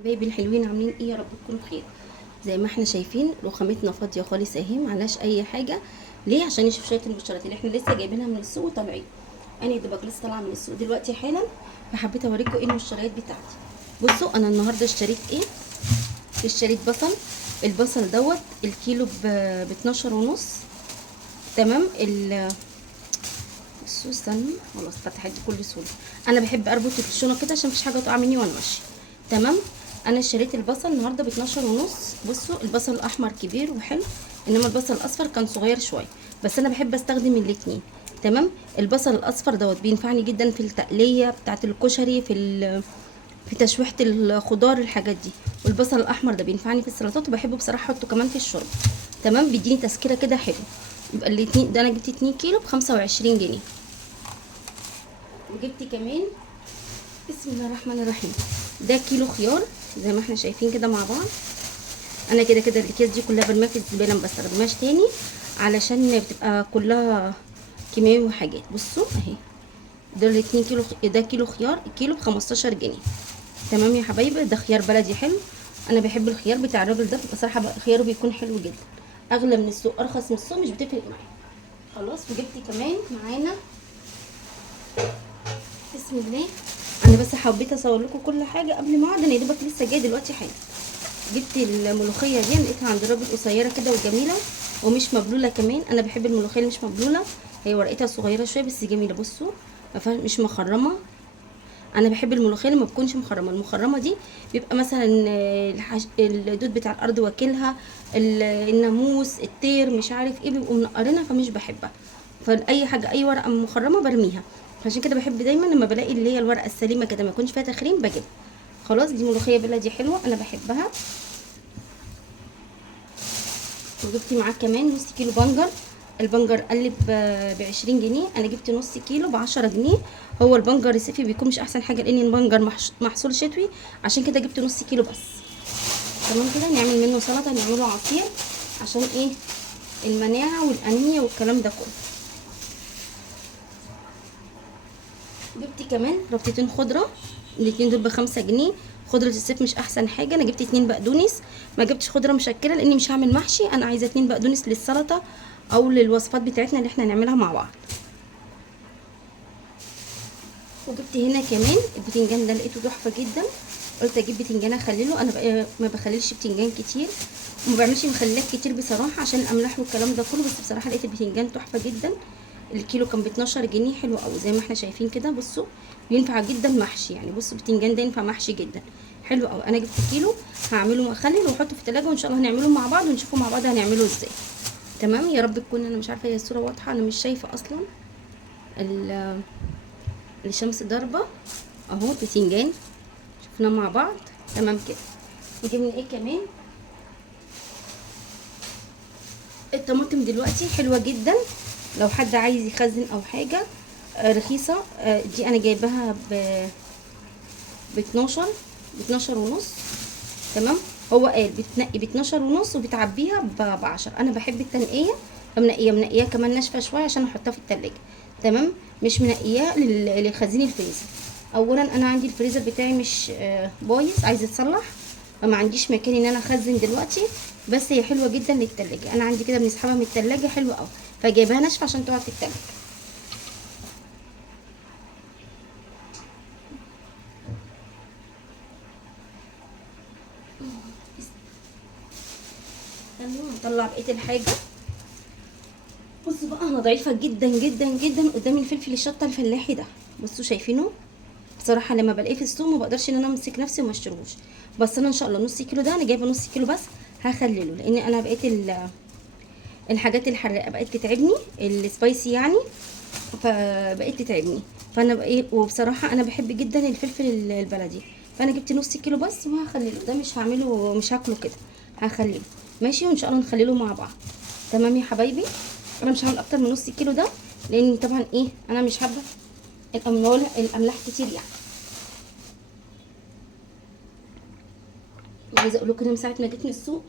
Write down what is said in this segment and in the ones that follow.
حبايبي الحلوين، عاملين ايه؟ يا رب تكونوا بخير. زي ما احنا شايفين رخامتنا فاضيه خالص اهي، معلهاش اي حاجه. ليه؟ عشان نشوف شويه المشتريات اللي احنا لسه جايبينها من السوق وطالعين. انا دوبك لسه طالعه من السوق دلوقتي حالا، فحبيت اوريكم ايه المشتريات بتاعتي. بصوا انا النهارده اشتريت ايه. اشتريت بصل. البصل دوت الكيلو ب 12 ونص. تمام. بصوا استنوا، خلاص فتحت دي بكل سهوله. انا بحب اربط الشنط كده عشان مفيش حاجه تقع مني وانا ماشيه. تمام. انا اشتريت البصل النهارده ب 12 ونص. بصوا البصل الاحمر كبير وحلو، انما البصل الاصفر كان صغير شويه، بس انا بحب استخدم الاتنين. تمام. البصل الاصفر دوت بينفعني جدا في التقليه بتاعه الكشري، في تشويحه الخضار الحاجات دي. والبصل الاحمر ده بينفعني في السلطات، وبحبه بصراحه احطه كمان في الشرب. تمام. بيديني تسكيره كده حلو. يبقى الاتنين ده انا جبت 2 كيلو ب 25 جنيه. وجبت كمان، بسم الله الرحمن الرحيم، ده كيلو خيار زي ما احنا شايفين كده مع بعض. انا كده كده الاكياس دي كلها برميها في الزباله، ما بستخدمهاش تاني علشان بتبقى كلها كيماوي وحاجات. بصوا اهي، دول 2 كيلو. ده كيلو خيار، الكيلو ب 15 جنيه. تمام يا حبايبي، ده خيار بلدي حلو. انا بحب الخيار بتاع الراجل ده بصراحه، خياره بيكون حلو جدا. اغلى من السوق، ارخص من السوق، مش بتفرق معايا. خلاص. وجبت كمان معانا، بسم الله، انا بس حبيت اصور لكم كل حاجه قبل ما اقعد. انا يا دوبك لسه جايه دلوقتي حالا. جبت الملوخيه دي، لقيتها عند الراجل قصيره كده وجميله ومش مبلوله كمان. انا بحب الملوخيه اللي مش مبلوله، هي ورقتها صغيره شويه بس جميله. بصوا ما فيهاش، مش مخرمه. انا بحب الملوخيه اللي ما بتكونش مخرمه. المخرمه دي بيبقى مثلا الدود بتاع الارض واكلها، الناموس، الطير، مش عارف ايه، بيبقوا منقرينها فمش بحبها. فاي حاجه، اي ورقه مخرمه برميها. عشان كده بحب دايما لما بلاقي اللي هي الورقه السليمه كده ما يكونش فيها تخريم بجيبها. خلاص. دي ملوخيه بلدي حلوه انا بحبها. وجبت معاه كمان نص كيلو بنجر. البنجر قلب ب20 جنيه، انا جبت نص كيلو ب10 جنيه. هو البنجر الصيفي بيكون مش احسن حاجه، لان البنجر محصول شتوي، عشان كده جبت نص كيلو بس. تمام كده. نعمل منه سلطه، نعمله عصير، عشان ايه؟ المناعه والانيميا والكلام ده كله. جبت كمان ربطتين خضره، الاتنين دول ب5 جنيه. خضرة الصيف مش احسن حاجة. انا جبت 2 بقدونس، ما جبتش خضرة مشكلة لاني مش هعمل محشي. انا عايزة 2 بقدونس للسلطة او للوصفات بتاعتنا اللي احنا هنعملها مع بعض. وجبت هنا كمان البتنجان ده، لقيته تحفة جدا، قلت اجيب بتنجان اخلله. انا بقى ما بخللش بتنجان كتير، وما بعملش مخللات كتير بصراحة عشان الاملاح والكلام ده كله، بس بصراحة لقيت البتنجان تحفة جدا. الكيلو كان ب12 جنيه، حلو قوي زي ما احنا شايفين كده. بصوا ينفع جدا محشي، يعني بصوا البتنجان ده ينفع محشي جدا، حلو قوي. انا جبت كيلو، هعمله مخلل واحطه في التلاجة، وان شاء الله هنعمله مع بعض ونشوفه مع بعض هنعمله ازاي. تمام. يا رب تكون، انا مش عارفه هي الصوره واضحه، انا مش شايفه اصلا الشمس ضاربه. اهو بتنجان شفناه مع بعض. تمام كده. وجبنا ايه كمان؟ الطماطم دلوقتي حلوه جدا، لو حد عايز يخزن او حاجه، رخيصه. دي انا جايباها ب 12، ب 12 ونص. تمام. هو قال بتنقي ب 12 ونص وبتعبيها ب 10. انا بحب التنقيه، منقيه كمان ناشفه شويه عشان احطها في التلاجة. تمام. مش منقياه لخزين الفريزر. اولا انا عندي الفريزر بتاعي مش بايظ، عايز يتصلح، فما عنديش مكان ان انا اخزن دلوقتي. بس هي حلوه جدا للتلاجة، انا عندي كده بنسحبها من التلاجة حلوه قوي، فجايباها ناشفه عشان تقعد في التلاجة. نطلع بقيه الحاجه. بصوا بقى، انا ضعيفه جدا جدا جدا قدام الفلفل الشطه الفلاحي ده. بصوا شايفينه؟ بصراحه لما بلاقيه في السوق ما بقدرش ان انا امسك نفسي وما اشتروش. بس انا ان شاء الله نص كيلو ده، انا جايبه نص كيلو بس، هخلله، لان انا بقيت الحاجات الحراقه بقت تتعبني، السبايسي يعني، فبقيت تتعبني. فانا بقى وبصراحه انا بحب جدا الفلفل البلدي، فانا جبت نص كيلو بس وهخلله. ده مش هعمله، مش هاكله كده، هخليه ماشي، وان شاء الله نخلله مع بعض. تمام يا حبايبي. انا مش هعمل اكتر من نص كيلو ده، لان طبعا ايه، انا مش حابه الاملاح كتير يعني. عايزه اقول لكم، من ساعه ما جيت من السوق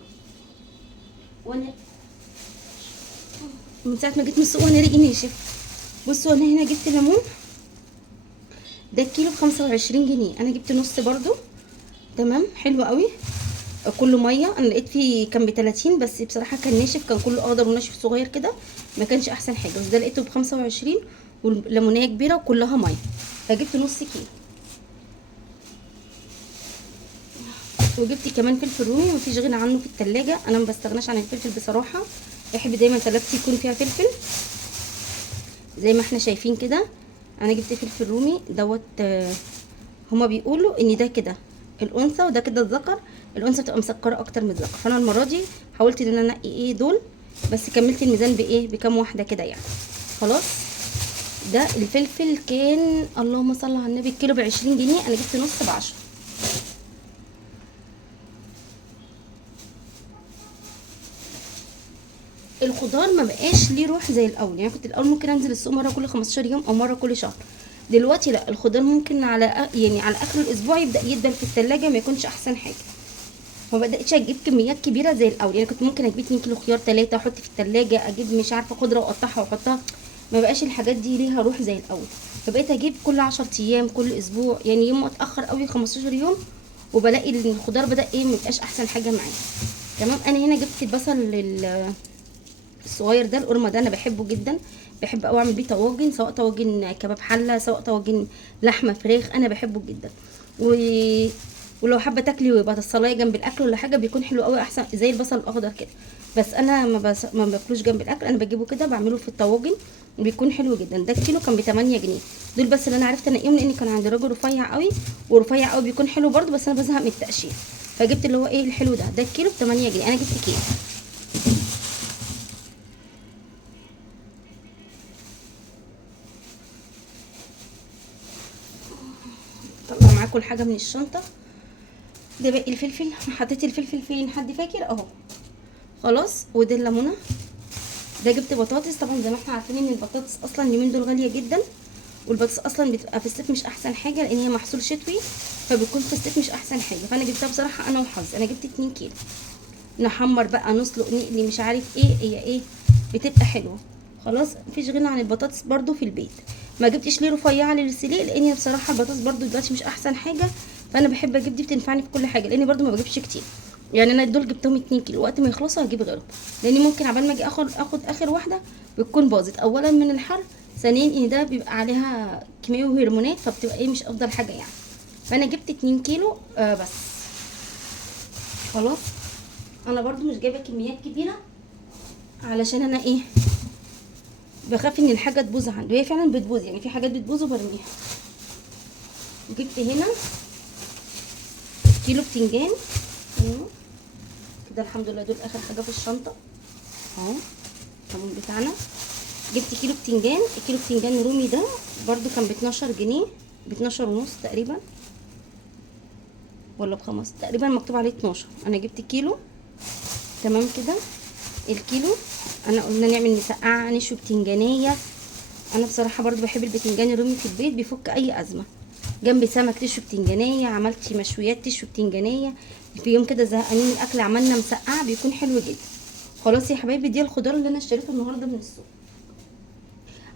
وانا ريقي ناشف. بصوا انا هنا جبت ليمون، ده الكيلو ب25 جنيه، انا جبت نص برضو، تمام حلو قوي. كله ميه، انا لقيت فيه كان ب30 بس بصراحه كان ناشف، كان كله اخضر وناشف صغير كده، ما كانش احسن حاجه. بس ده لقيته ب25 والليمونيه كبيره وكلها ميه، فجبت نص كيلو. وجبت كمان فلفل رومي، مفيش غنى عنه في التلاجة، انا ما بستغناش عن الفلفل بصراحه، بحب دايما تلاجتي يكون فيها فلفل زي ما احنا شايفين كده. انا جبت فلفل رومي دوت. هما بيقولوا ان ده كده الانثى وده كده الذكر، الانثى بتبقى مسكره اكتر من الذكر، فانا المره دي حاولت ان انا انقي ايه دول، بس كملت الميزان بايه بكام واحده كده يعني. خلاص. ده الفلفل كان اللهم صل على النبي الكيلو ب20 جنيه، انا جبت نص ب10. الخضار ما بقاش ليه روح زي الاول، يعني كنت الاول ممكن انزل السوق مره كل 15 يوم او مره كل شهر، دلوقتي لا، الخضار ممكن يعني على اخر الاسبوع يبدا يدبل في التلاجة، ما يكونش احسن حاجه. ما بداتش اجيب كميات كبيره زي الاول، يعني كنت ممكن اجيب 2 كيلو خيار 3 احط في التلاجة، اجيب مش عارفه خضره واقطعها واحطها، ما بقاش الحاجات دي ليها روح زي الاول. فبقيت اجيب كل 10 ايام كل اسبوع، يعني يوم اتاخر قوي 15 يوم وبلاقي ان الخضار بدا ايه مبقاش احسن حاجه معايا. تمام. انا هنا جبت البصل الصغير ده، القرمه ده انا بحبه جدا، بحب قوي اعمل بيه طواجن، سواء طواجن كباب حله سواء طواجن لحمه فراخ، انا بحبه جدا. و... ولو حابه تاكلي ويبقى الصلايه جنب الاكل ولا حاجه بيكون حلو قوي، احسن زي البصل الاخضر كده. بس انا ما باكلوش جنب الاكل، انا بجيبه كده بعمله في الطواجن وبيكون حلو جدا. ده الكيلو كان ب8 جنيه، دول بس اللي انا عرفت انقيهم لان كان عندي راجل رفيع قوي، ورفيع قوي بيكون حلو برده، بس انا بزهق من التقشير، فجبت اللي هو ايه الحلو ده الكيلو ب8 جنيه، انا جبت كيلو. طلع معاكم الحاجه من الشنطه. ده باقي الفلفل، حطيت الفلفل فين حد فاكر؟ اهو. خلاص. ودي الليمونه. ده جبت بطاطس، طبعا زي ما احنا عارفين ان البطاطس اصلا اليومين دول غاليه جدا، والبطاطس اصلا بتبقى في الصيف مش احسن حاجه لان هي محصول شتوي، فبيكون في الصيف مش احسن حاجه، فانا جبتها بصراحه انا وحظي. انا جبت 2 كيلو، نحمر بقى نسلق نقلي مش عارف ايه هي ايه، بتبقى حلوه. خلاص. مفيش غنى عن البطاطس برده في البيت. ما جبتش ليه رفيعه للسليق لان بصراحه البطاطس برده دلوقتي مش احسن حاجه، فانا بحب اجيب دي بتنفعني في كل حاجه، لان برده ما بجيبش كتير، يعني انا دول جبتهم 2 كيلو، وقت ما يخلصوا هجيب غيرهم، لان ممكن عبال ما اجي اخد اخر واحده بتكون باظت، اولا من الحر، ثانيا ان ده بيبقى عليها كيماوي وهرمونات، فبتبقى ايه مش افضل حاجه يعني. فانا جبت 2 كيلو بس. خلاص. انا برضو مش جايبه كميات كبيره علشان انا ايه بخاف ان الحاجه تبوظ عندي، وهي فعلا بتبوظ، يعني في حاجات بتبوظ وبرميها. جبت هنا كيلو بتنجان كده، الحمد لله دول اخر حاجه في الشنطه اهو، الكمون بتاعنا. جبت كيلو بتنجان، الكيلو بتنجان رومي ده برضو كان ب12 جنيه، ب12 ونص تقريبا ولا ب5 تقريبا، مكتوب عليه 12. انا جبت كيلو. تمام كده. الكيلو انا قلنا نعمل مسقعه نشوي بتنجانيه، انا بصراحه برضو بحب البتنجان الرومي في البيت، بيفك اي ازمه، جنب سمك تشوي بتنجانيه، عملت مشويات تشوي بتنجانيه، في يوم كده زهقانين من الاكل عملنا مسقعه بيكون حلو جدا. خلاص يا حبايبي، دي الخضار اللي انا اشتريته النهارده من السوق.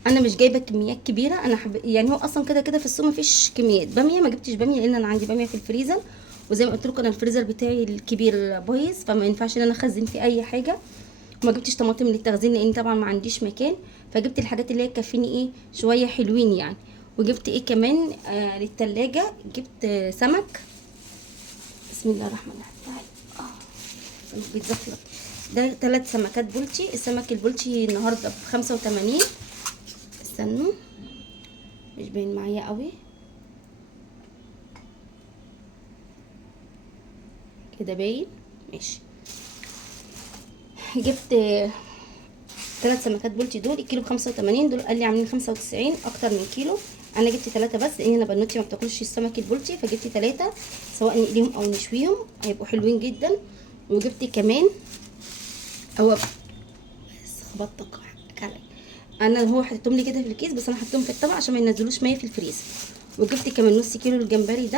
انا مش جايبه كميات كبيره، انا يعني هو اصلا كده كده في السوق مفيش كميات. باميه ما جبتش باميه لان انا عندي باميه في الفريزر، وزي ما قلت لكم انا الفريزر بتاعي الكبير بايظ، فما ينفعش ان انا اخزن فيه اي حاجه. ما جبتش طماطم للتخزين لان طبعا ما عنديش مكان، فجبت الحاجات اللي هي تكفيني ايه شويه حلوين يعني. وجبت ايه كمان للتلاجة، جبت سمك. بسم الله الرحمن الرحيم. تعالي. سمك بيتزفلط. ده 3 سمكات بولتي، السمك البولتي النهارده ب85. استنوا مش باين معايا قوي كده، باين ماشي. جبت 3 سمكات بولتي، دول الكيلو ب85، دول قال لي عاملين 95، اكتر من كيلو. انا جبت 3 بس لان انا بنوتي ما بتاكلش السمك البولتي، فجبت 3 سواء نقليهم او نشويهم هيبقوا حلوين جدا. وجبت كمان هو بس خبطتك علي، انا هو حطيتهم لي كده في الكيس، بس انا حطيتهم في الطبق عشان ما ينزلوش ميه في الفريزر. وجبت كمان نص كيلو الجمبري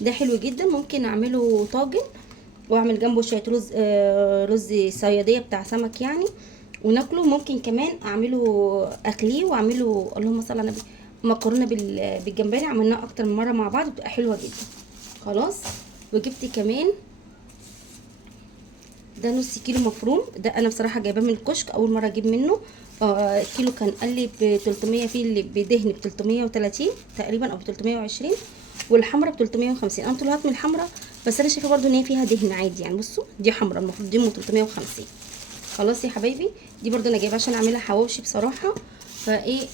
ده حلو جدا، ممكن اعمله طاجن واعمل جنبه شويه رز رز صياديه بتاع سمك يعني وناكله. ممكن كمان اعمله اقليه واعمله اللهم صل على النبي مكرونه بالجمبري، عملناها اكتر من مره مع بعض بتبقى حلوه جدا. خلاص. وجبت كمان ده نص كيلو مفروم. ده انا بصراحه جايباه من الكشك، اول مره اجيب منه. الكيلو كان قال لي ب 300، في اللي بدهن ب 330 تقريبا او ب 320، والحمرا ب 350. انا قلت له هات من الحمرا، بس انا شايفه برده ان هي فيها دهن عادي يعني. بصوا دي حمرا، المفروض دي ب 350. خلاص يا حبايبي، دي برده انا جايباها عشان اعملها حواوشي بصراحه. فايه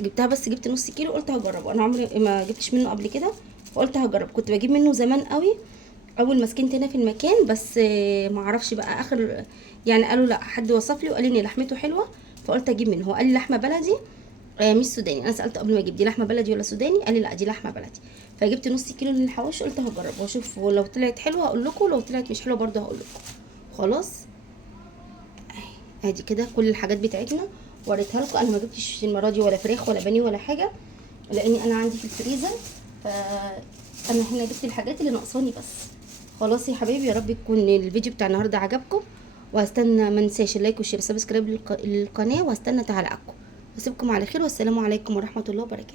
جبتها، بس جبت نص كيلو، قلت هجربه. انا عمري ما جبتش منه قبل كده، فقلت هجرب. كنت بجيب منه زمان قوي اول ما سكنت هنا في المكان، بس ما اعرفش بقى اخر يعني قالوا لا، حد وصف لي وقال لي ان لحمته حلوه، فقلت اجيب منه. هو قال لي لحمه بلدي مش سوداني. انا سالته قبل ما اجيب دي لحمه بلدي ولا سوداني، قال لي لا دي لحمه بلدي. فجبت نص كيلو من الحواوشي، قلت هجرب واشوف، ولو طلعت حلوه هقول لكم، لو طلعت مش حلوه برضه هقول لكم. خلاص ادي كده كل الحاجات بتاعتنا وريتها لكم. انا ما جبتش المره دي ولا فراخ ولا بانيه ولا حاجه، لاني انا عندي في الفريزر، فانا هنا جبت الحاجات اللي ناقصاني بس. خلاص يا حبايبي، يا رب يكون الفيديو بتاع النهارده عجبكم، وهستنى ما ننساش اللايك والشير والسبسكرايب للقناه، وهستنى تعليقاتكم. اسيبكم على خير، والسلام عليكم ورحمه الله وبركاته.